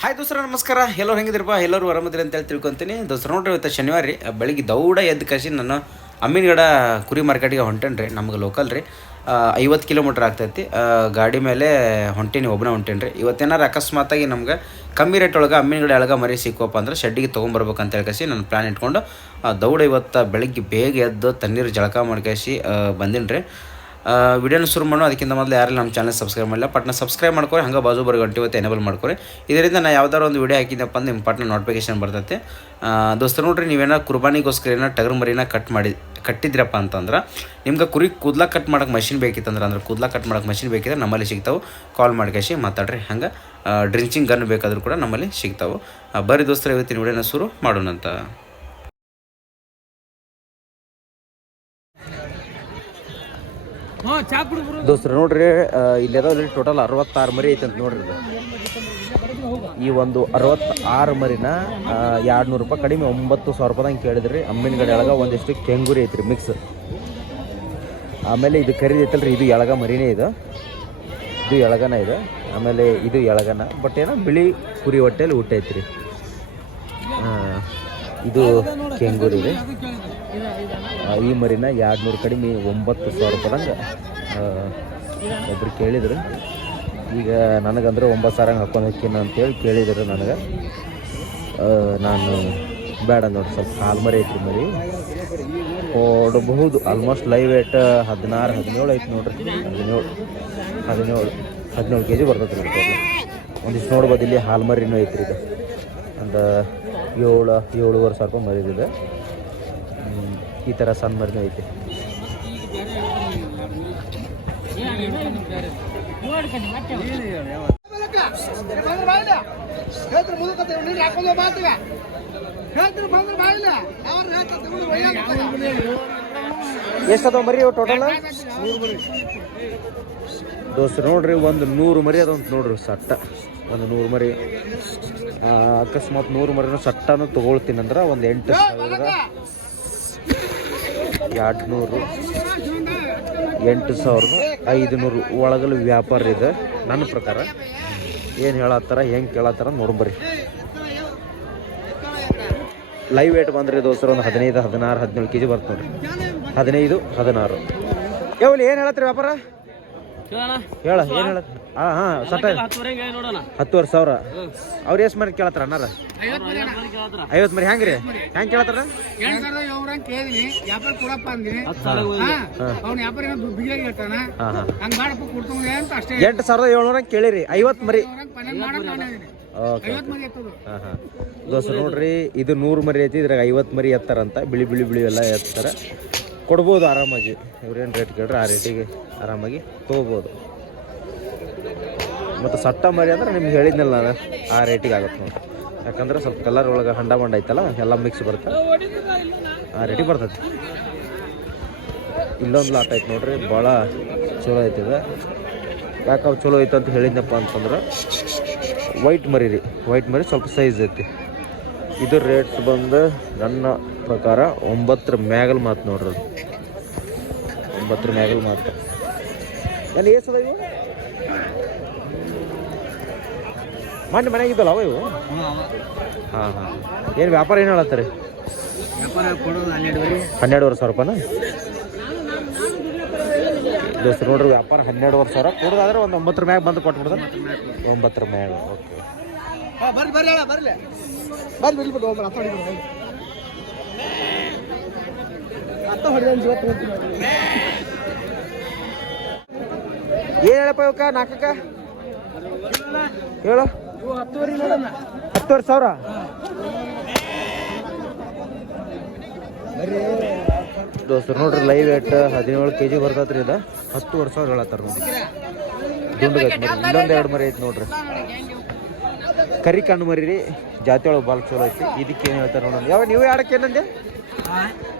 Hi ದೋಸ್ತರ ನಮಸ್ಕಾರ. ಎಲ್ಲರೂ ಹೆಂಗಿದ್ರಪ್ಪ? ಎಲ್ಲರೂ ಆರಾಮದಿರಿ ಅಂತೇಳಿ ತಿಳ್ಕೊತೀನಿ. ದೋಸ್ತರ ನೋಡ್ರಿ, ಇವತ್ತು ಶನಿವಾರ ರೀ. ಬೆಳಿಗ್ಗೆ ದೌಡ ಎದ್ದು ಕಸಿ ನಾನು ಅಮ್ಮಿನಗಡ ಕುರಿ ಮಾರ್ಕೆಟಿಗೆ ಹೊಂಟೇನಿ ರೀ. ನಮ್ಗೆ ಲೋಕಲ್ ರೀ, 50 ಕಿಲೋಮೀಟ್ರ್ ಆಗ್ತೈತಿ. ಗಾಡಿ ಮೇಲೆ ಹೊಂಟೀನಿ, ಒಬ್ಬನೇ ಹೊಂಟೇನಿ ರೀ. ಇವತ್ತೇನಾರು ಅಕಸ್ಮಾತಾಗಿ ನಮ್ಗೆ ಕಮ್ಮಿ ರೇಟ್ ಒಳಗೆ ಅಮ್ಮಿನಗಡ ಎಳಗ ಮರಿ ಸಿಕ್ಕಪ್ಪ ಅಂದ್ರೆ ಶೆಡ್ಡಿಗೆ ತೊಗೊಂಬರ್ಬೇಕಂತ ಹೇಳ್ಕಸಿ ನಾನು ಪ್ಲ್ಯಾನ್ ಇಟ್ಕೊಂಡು ದೌಡ ಇವತ್ತು ಬೆಳಿಗ್ಗೆ ಬೇಗ ಎದ್ದು ತಣ್ಣೀರು ಜಳಕ ಮಾಡ್ಕಸಿ ಬಂದೀನಿ ರೀ. ವಿಡಿಯೋನ ಶುರು ಮಾಡೋ ಅದಕ್ಕಿಂತ ಮೊದಲು ಯಾರೆಲ್ಲ ನಮ್ಮ ಚಾನಲ್ ಸಬ್ಸ್ಕ್ರೈಬ್ ಮಾಡಿಲ್ಲ ಪಟ್ನ ಸಬ್ಸ್ಕ್ರೈಬ್ ಮಾಡ್ಕೊರಿ. ಹಂಗೆ ಬಾಜು ಬರೋ ಗಂಟೆ ಇವತ್ತು ಎನೇಬಲ್ ಮಾಡ್ಕೊರಿ. ಇದರಿಂದ ನಾನು ಯಾವ್ದಾರು ಒಂದು ವಿಡಿಯೋ ಹಾಕಿದ್ದಪ್ಪ ಅಂದ್ರೆ ನಿಮ್ಮ ಪಟ್ನ ನೋಟಿಫಿಕೇಶನ್ ಬರ್ತೈತೆ. ದೋಸ್ತರು ನೋಡ್ರಿ, ನೀವೇನೋ ಕುರ್ಬಾನಿಗೋಸ್ಕರ ಏನೋ ಟಗರು ಮರಿನ ಕಟ್ಟಿದ್ರಪ್ಪ ಅಂತಂದ್ರೆ ನಿಮ್ಗೆ ಕುರಿ ಕೂದಲ ಕಟ್ ಮಾಡೋಕೆ ಮಷಿನ್ ಬೇಕಿತ್ತಂದ್ರೆ ಕೂದಲ ಕಟ್ ಮಾಡೋಕೆ ಮಷಿನ್ ಬೇಕಿದ್ರೆ ನಮ್ಮಲ್ಲಿ ಸಿಗ್ತಾವೆ. ಕಾಲ್ ಮಾಡ್ಕೇಸಿ ಮಾತಾಡ್ರಿ. ಹಂಗೆ ಡ್ರಿಂಚಿಂಗ್ ಗನ್ ಬೇಕಾದರೂ ಕೂಡ ನಮ್ಮಲ್ಲಿ ಸಿಗ್ತಾವೆ. ಬರೀ ದೋಸ್ತರು ಇವತ್ತಿನ ವಿಡಿಯೋನ ಶುರು ಮಾಡೋಣಂತ. ದೋಸ್ತರು ನೋಡ್ರಿ, ಇಲ್ಲದಾವ್ರಿ ಟೋಟಲ್ 66 ಮರಿ ಐತೆ ಅಂತ ನೋಡ್ರಿ. ಈ ಒಂದು 66 ಮರಿನ 200 ರೂಪಾಯಿ ಕಡಿಮೆ 9,000 ರೂಪಾಯಿದಂಗೆ ಕೇಳಿದ್ರಿ. ಅಮ್ಮಿನಗಡೆ ಎಳಗ ಒಂದಿಷ್ಟು ಕೆಂಗುರಿ ಐತ್ರಿ ಮಿಕ್ಸ್. ಆಮೇಲೆ ಇದು ಖರೀದಿ ಐತಲ್ರಿ, ಇದು ಎಳಗ ಮರಿನೇ, ಇದು ಎಳಗನ ಇದೆ. ಆಮೇಲೆ ಇದು ಎಳಗನ, ಬಟ್ ಏನೋ ಬಿಳಿ ಕುರಿ ಹೊಟ್ಟೆಯಲ್ಲಿ ಹುಟ್ಟೈತ್ರಿ. ಇದು ಕೆಂಗೂರಿ ಇದೆ. ಈ ಮರಿನ 200 ಕಡಿಮೆ 9,000 ರೂಪಾಯಿದಂಗೆ ಒಬ್ರು ಕೇಳಿದ್ರು. ಈಗ ನನಗಂದ್ರೆ 9,000 ಹಂಗೆ ಹಾಕೊಂಡು ಹೋಗ್ತೀನಿ ಅಂತೇಳಿ ಕೇಳಿದ್ರು ನನಗೆ. ನಾನು ಬೇಡ ನೋಡಿ, ಸ್ವಲ್ಪ ಹಾಲು ಮರಿ ಐತ್ರಿ, ಮರಿ ಕೊಡಬಹುದು. ಆಲ್ಮೋಸ್ಟ್ ಲೈವ್ ವೇಟ್ 16-17 ಐತಿ ನೋಡ್ರಿ. 17 kg ಬರ್ತೈತೆ ರೀ ಟೋಟಲ್. ಒಂದಿಷ್ಟು ನೋಡ್ಬೋದು, ಇಲ್ಲಿ ಹಾಲು ಮರಿನೂ ಐತ್ರಿ. ಇದು ಒಂದು 7,500 ರೂಪಾಯಿ ಮರಿದಿದೆ. ಈ ಥರ ಸಣ್ಣ ಮರಿನೂ ಐತಿ. ಎಷ್ಟದ ಮರಿ ಟೋಟಲ್? ದೋಸ್ತರು ನೋಡ್ರಿ, ಒಂದು 100 ಮರಿ ಅದಂತ ನೋಡ್ರಿ ಸಟ್ಟ. ಒಂದು 100 ಮರಿ ಅಕಸ್ಮಾತ್ 100 ಮರಿನೂ ಸಟ್ಟನೂ ತೊಗೊಳ್ತೀನಿ ಅಂದ್ರೆ ಒಂದು 8,200 8,500 ಒಳಗಲು ವ್ಯಾಪಾರ ಇದೆ ನನ್ನ ಪ್ರಕಾರ. ಏನು ಹೇಳತ್ತಾರ, ಹೆಂಗೆ ಕೇಳತ್ತಾರ ನೋಡ್ಬರ್ರಿ. ಲೈವ್ ವೇಟ್ ಬಂದ್ರಿ ದೋಸ್ತರು ಒಂದು 15, 16, 17 kg ಬರ್ತ ನೋಡ್ರಿ. 15, 16 ಯಾವಲ್ಲಿ ಏನು ಹೇಳತ್ತೀರಿ ವ್ಯಾಪಾರ? ಹೇಳ ಏನು ಹೇಳತ್ತ? ಹಾಂ ಸಟ್ಟ 10,000. ಅವ್ರು ಎಷ್ಟು ಮರಿ ಕೇಳತ್ತಾರ ಅನ್ನಾರ? 50 ಮರಿ. ಹೆಂಗ್ರಿ ಹೆಂಗೆ ಕೇಳತ್ತಾರ? 8,700 ಕೇಳಿರಿ. 50 ಮರಿ. ಓಕೆ. ಹಾಂ ದೋಸ್ತರು ನೋಡ್ರಿ, ಇದು 100 ಮರಿ ಐತಿ. ಇದ್ರಾಗ 50 ಮರಿ ಎತ್ತಾರಂತ. ಬಿಳಿ ಎಲ್ಲ ಎತ್ತಾರೆ. ಕೊಡ್ಬೋದು ಆರಾಮಾಗಿ. ಇವ್ರೇನು ರೇಟ್ ಕೇಳ್ರಿ ಆ ರೇಟಿಗೆ ಆರಾಮಾಗಿ ತೊಗೋಬೋದು. ಮತ್ತು ಸಟ್ಟ ಮರಿ ಅಂದ್ರೆ ನಿಮ್ಗೆ ಹೇಳಿದ್ನಲ್ಲ ನಾನು, ಆ ರೇಟಿಗೆ ಆಗುತ್ತೆ ನೋಡಿ. ಯಾಕಂದ್ರೆ ಸ್ವಲ್ಪ ಕಲರ್ ಒಳಗೆ ಹಂಡ ಬಂಡ ಐತಲ್ಲ, ಎಲ್ಲ ಮಿಕ್ಸ್ ಬರುತ್ತೆ, ಆ ರೇಟಿಗೆ ಬರ್ತೈತಿ. ಇಲ್ಲೊಂದು ಲಾಟ್ ಐತೆ ನೋಡ್ರಿ, ಭಾಳ ಚಲೋ ಐತಿದೆ. ಯಾಕೆ ಅವು ಚಲೋ ಐತೆ ಅಂತ ಹೇಳಿದ್ನಪ್ಪ ಅಂತಂದ್ರೆ ವೈಟ್ ಮರಿ ರೀ. ವೈಟ್ ಮರಿ ಸ್ವಲ್ಪ ಸೈಜ್ ಐತಿ. ಇದು ರೇಟ್ ಬಂದು ನನ್ನ ಪ್ರಕಾರ 9 ಮ್ಯಾಗಲ್ ಮಾತು ನೋಡ್ರಿ. 9 ಮ್ಯಾಗಲ್ ಮಾತು. ನಾನು ಏಸದ ಇವು ಮನೆ ಮನೆಯಾಗಿದ್ದಲ್ಲ ಅವ ಇವು? ಹಾಂ ಏನು ವ್ಯಾಪಾರ ಏನು ಹೇಳತ್ತಾರೆ? 12,500 ರೂಪಾಯಿನ ದೋಸ್ತರು ನೋಡ್ರಿ. ವ್ಯಾಪಾರ 12,500 ಕೊಡೋದಾದ್ರೆ ಒಂದು 9 ಮ್ಯಾಗ ಬಂದು ಕೊಟ್ಬಿಡ್ದ. 9 ಮ್ಯಾಗ. ಓಕೆ. ಏನು ಹೇಳಪ್ಪ ಇವಕ್ಕ? 4ಕ್ಕ ಹೇಳು. 10,000. ದೋಸ್ತರು ನೋಡ್ರಿ, ಲೈವ್ ವೇಟ್ 17 kg ಬರ್ತೈತ್ರಿ. ಇದು 10,000 ಹೇಳತ್ತಾರ ನೋಡಿ. ದುಂಡಗೈತೆ ಮರಿ. ಇಲ್ಲೊಂದು 2 ಮರಿ ಐತಿ ನೋಡ್ರಿ. ಕರಿ ಕಣ್ಣು ಮರಿ ರೀ, ಜಾತಿ ಒಳಗೆ ಭಾಳ ಚಲೋ ಐತಿ. ಇದಕ್ಕೆ ಏನು ಹೇಳ್ತಾರೆ ನೋಡೋಣ. ಯಾವ ನೀವು ಎರಡಕ್ಕೆ ಏನಂದೆ?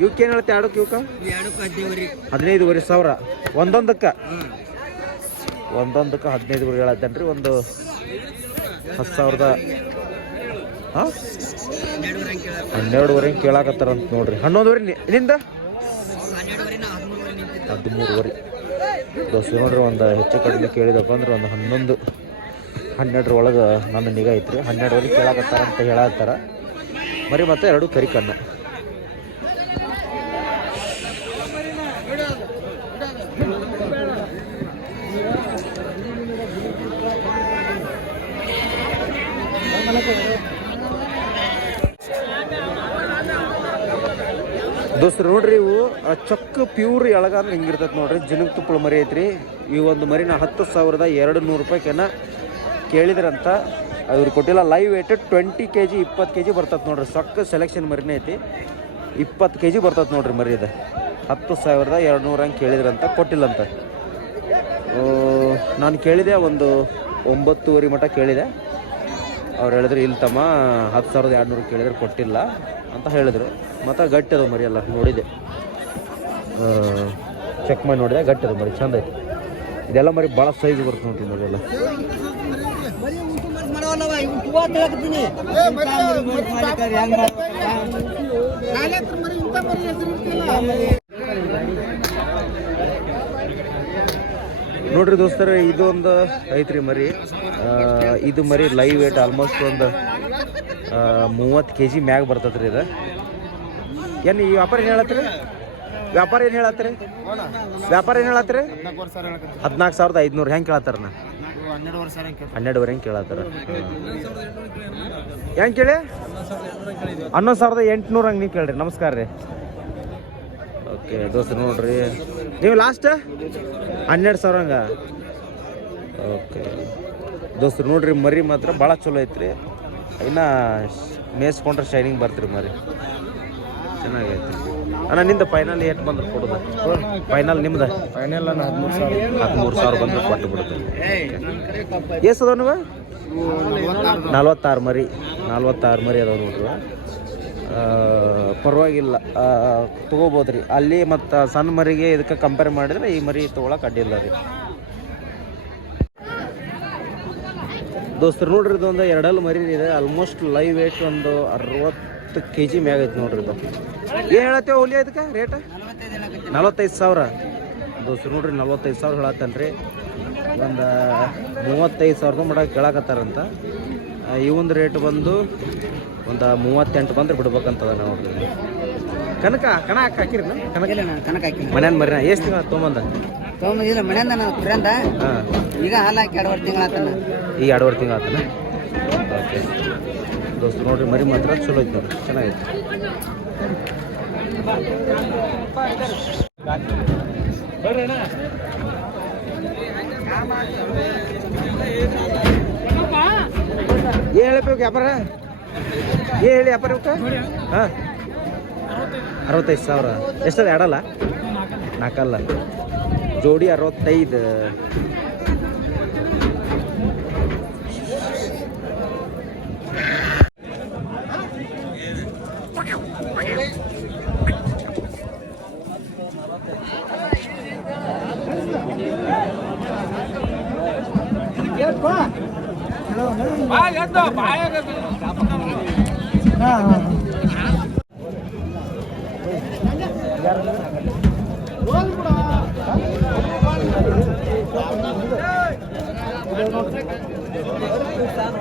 ಇವಕ್ಕೆ ಏನು ಹೇಳ್ತೆ? ಎರಡಕ್ಕೆ ಇವಕ್ಕೆ 15,500. ಒಂದೊಂದಕ್ಕೆ 15,000 ಹೇಳತ್ತೇನ್ರಿ. ಒಂದು 10,000 ಹಾಂ 12,500 ಕೇಳಾಕತ್ತಾರಂತ ನೋಡ್ರಿ. 11,000 ನಿಂದ 13,500. ದೋಸ್ತು ನೋಡ್ರಿ, ಒಂದು ಹೆಚ್ಚು ಕಡಿಮೆ ಕೇಳಿದಪ್ಪ ಅಂದ್ರೆ ಒಂದು 12 ಒಳಗೆ ನನ್ನ ನಿಗಾ ಐತ್ರಿ. 12ವರೆಗೆ ಕೇಳಾಕತ್ತಾರ ಅಂತ ಹೇಳತ್ತಾರ. ಮರಿ ಮತ್ತು 2 ಕರಿ ಕಣ್ಣು. ದೋಸ್ತರು ನೋಡ್ರಿ, ಇವು ಚೊಕ್ಕ ಪ್ಯೂರ್ ಎಳಗ ಅಂದ್ರೆ ಹಿಂಗಿರ್ತೈತೆ ನೋಡ್ರಿ. ಜಿನಕ್ ತುಪ್ಪಳ ಮರಿ ಐತ್ರಿ. ಈ ಒಂದು ಮರಿನ 10,200 ರೂಪಾಯಿನ ಕೇಳಿದ್ರಂತ. ಅವ್ರು ಕೊಟ್ಟಿಲ್ಲ. ಲೈವ್ ವೇಟ್ 20 kg 20 kg ಬರ್ತದೆ ನೋಡ್ರಿ. ಸೊಕ್ಕ ಸೆಲೆಕ್ಷನ್ ಮರಿನೇ ಐತಿ. 20 kg ಬರ್ತದೆ ನೋಡ್ರಿ ಮರಿ. ಇದು 10,200 ಹಂಗೆ ಕೇಳಿದ್ರಂತ, ಕೊಟ್ಟಿಲ್ಲಂತ. ನಾನು ಕೇಳಿದೆ ಒಂದು 9,500 ಮಟ್ಟ ಕೇಳಿದೆ. ಅವ್ರು ಹೇಳಿದ್ರು ಇಲ್ಲ ತಮ್ಮ 10,200 ಕೇಳಿದ್ರೆ ಕೊಟ್ಟಿಲ್ಲ ಅಂತ ಹೇಳಿದ್ರು. ಮತ್ತು ಗಟ್ಟಿ ಅದು ಮರಿ ಎಲ್ಲ ನೋಡಿದೆ, ಚೆಕ್ ಮಾಡಿ ನೋಡಿದೆ. ಗಟ್ಟಿ ಅದು ಮರಿ ಚಂದ ಐತಿ. ಇದೆಲ್ಲ ಮರಿ ಭಾಳ ಸೈಜ್ ಬರುತ್ತೆ ನೋಡ್ತೀನಿ ಅದೆಲ್ಲ. ನೋಡ್ರಿ ದೋಸ್ತರ, ಇದೊಂದು ಐತ್ರಿ ಮರಿ. ಇದು ಮರಿ ಲೈವ್ ವೇಟ್ ಆಲ್ಮೋಸ್ಟ್ ಒಂದು 30 kg ಮ್ಯಾಗ ಬರ್ತದೆ ರೀ. ಇದು ಏನು ಈ ವ್ಯಾಪಾರ ಏನು ಹೇಳತ್ತೀರಿ? ವ್ಯಾಪಾರ ಏನು ಹೇಳತ್ತೀರಿ? 14,500 ಹೆಂಗೆ ಕೇಳತ್ತಾರಣ್ಣ? 12,500 ಹೆಂಗೆ ಕೇಳತ್ತಾರ? ಹೆಂಗೆ ಕೇಳಿ? 11,800 ಹಂಗೆ ನೀವು ಕೇಳ್ರಿ. ನಮಸ್ಕಾರ ರೀ. ಓಕೆ ದೋಸ್ತರು ನೋಡ್ರಿ, ನೀವು ಲಾಸ್ಟ್ 12,000 ಹಂಗೆ. ಓಕೆ ದೋಸ್ತರು ನೋಡ್ರಿ, ಮರಿ ಮಾತ್ರ ಭಾಳ ಚಲೋ ಐತ್ರಿ. ಇನ್ನು ಮೇಸ್ಕೊಂಡ್ರೆ ಶೈನಿಂಗ್ ಬರ್ತೀರಿ ಮರಿ, ಚೆನ್ನಾಗೈತಿ. ಅಣ್ಣ ನಿಂದು ಫೈನಲ್ ಏಟ್ ಬಂದ್ರೆ ಕೊಡೋದು? ಫೈನಲ್ ನಿಮ್ದು? ಫೈನಲ್ 13,000 ಬಂದ್ರೆ ಕೊಟ್ಟು ಬಿಡುತ್ತೆ. ಎಷ್ಟು ಅದಾವ ನೀವು? 46 ಮರಿ. 46 ಮರಿ ಅದಾವ ನೋಡ್ರಿ. ಪರವಾಗಿಲ್ಲ, ತೊಗೋಬೋದ್ರಿ. ಅಲ್ಲಿ ಮತ್ತು ಸಣ್ಣ ಮರಿಗೆ ಇದಕ್ಕೆ ಕಂಪೇರ್ ಮಾಡಿದ್ರೆ ಈ ಮರಿ ತೊಗೊಳಕ್ಕೆ ಅಡ್ಡಿಲ್ಲ ರೀ. ದೋಸ್ತರು ನೋಡ್ರಿ, ಇದೊಂದು 2 ಮರಿ ಇದೆ. ಆಲ್ಮೋಸ್ಟ್ ಲೈವ್ ವೇಟ್ ಒಂದು 60 kg ಮ್ಯಾಗ ಐತೆ ನೋಡ್ರಿ. ಇದು ಏನು ಹೇಳತ್ತೇವೆ ಹುಲಿ ಇದಕ್ಕೆ ರೇಟ್? 45,000 ದೋಸ್ತರು ನೋಡ್ರಿ. 45,000 ಹೇಳತ್ತೇನೆ ರೀ. ಒಂದು 35,000 ಮಟ್ಟ ಕೇಳಾಕತ್ತಾರಂತ. ಈ ಒಂದು ರೇಟ್ ಬಂದು ಒಂದು 38 ಬಂದ್ರೆ ಬಿಡ್ಬೇಕಂತದ ನೋಡ್ರಿ. ಕನಕ ಹಾಕಿರಿ? ಕನಕ ಹಾಕಿ ಮನೇನ ಮರಿನ ಎಷ್ಟು ತಿಂಗಳ ತೊಗೊಂಬಂದ? ತೊಗೊಂಬಂದಿಲ್ಲ ಮನೆಯಿಂದ ನಾನು ಕುರಿಯಂದ. ಈಗ ಹಾಲು ಹಾಕಿ 2.5 ತಿಂಗಳು ಆತನ. ಈಗ 2.5 ತಿಂಗಳು ಆತನ. ಓಕೆ ದೋಸ್ತು ನೋಡ್ರಿ, ಮರಿ ಮಾತ್ರ ಚಲೋ ಐತೆ ನೋಡ್ರಿ, ಚೆನ್ನಾಗೈತೆ. ಏನು ಹೇಳಬೇಕು ವ್ಯಾಪಾರ? ಏನು ಹೇಳಿ ವ್ಯಾಪಾರ ಇವಕ್ಕೆ? ಹಾಂ 65,000. ಎಷ್ಟದ? ಎರಡಲ್ಲ? 4 ಜೋಡಿ 65.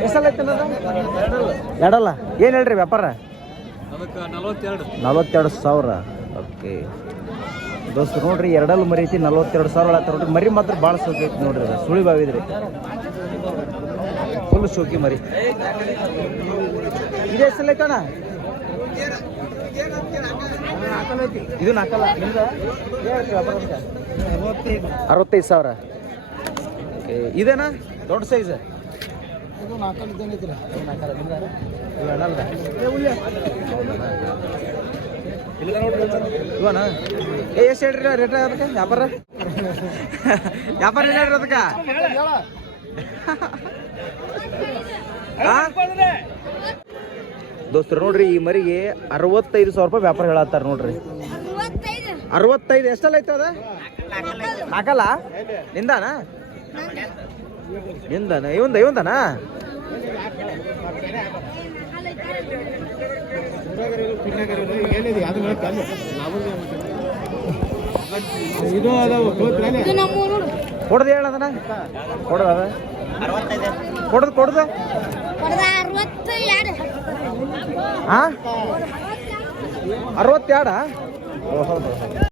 ಎಷ್ಟಲ್ಲ ಐತೆ ಎರಡಲ್ಲ? ಏನು ಹೇಳ್ರಿ ವ್ಯಾಪಾರ? 42,000. ಓಕೆ ದೋಸ್ತು ನೋಡ್ರಿ, 2 ಮರಿ ಐತಿ. 42,000 ಹೇಳತ್ತಾರ ನೋಡ್ರಿ. ಮರಿ ಮಾತ್ರ ಭಾಳ ಶೋಕಿ ಐತಿ ನೋಡ್ರಿ. ಅದು ಸುಳಿ ಬಾವಿದ್ರಿ, ಫುಲ್ ಶೋಕಿ ಮರಿ. ಇದು ಎಷ್ಟಲ್ಲ ಐತಣ್ಣ? ಇದು 4 65,000. ಓಕೆ ಇದೇನಾ ದೊಡ್ಡ ಸೈಜ್? ಇವನ ಎಷ್ಟು ಹೇಳ್ರಿ ರೇಟ್? ಅದಕ್ಕೆ ವ್ಯಾಪಾರ ಏನು ಹೇಳ್ರಿ ಅದಕ್ಕೆ? ದೋಸ್ತರು ನೋಡ್ರಿ, ಈ ಮರಿಗೆ 65,000 ರೂಪಾಯಿ ವ್ಯಾಪಾರ ಹೇಳತ್ತಾರ ನೋಡ್ರಿ. 65 ಎಷ್ಟಲ್ಲ ಐತೆ ಅದ? 4 ನಿಂದಾನ? ನಿಂದಾನ? ಇವಂದನ? ಕೊಡೋದು ಹೇಳದನ? ಕೊಡೋದ ಕೊಡ್ದು ಕೊಡ್ದ 62 ಹಾಂ 62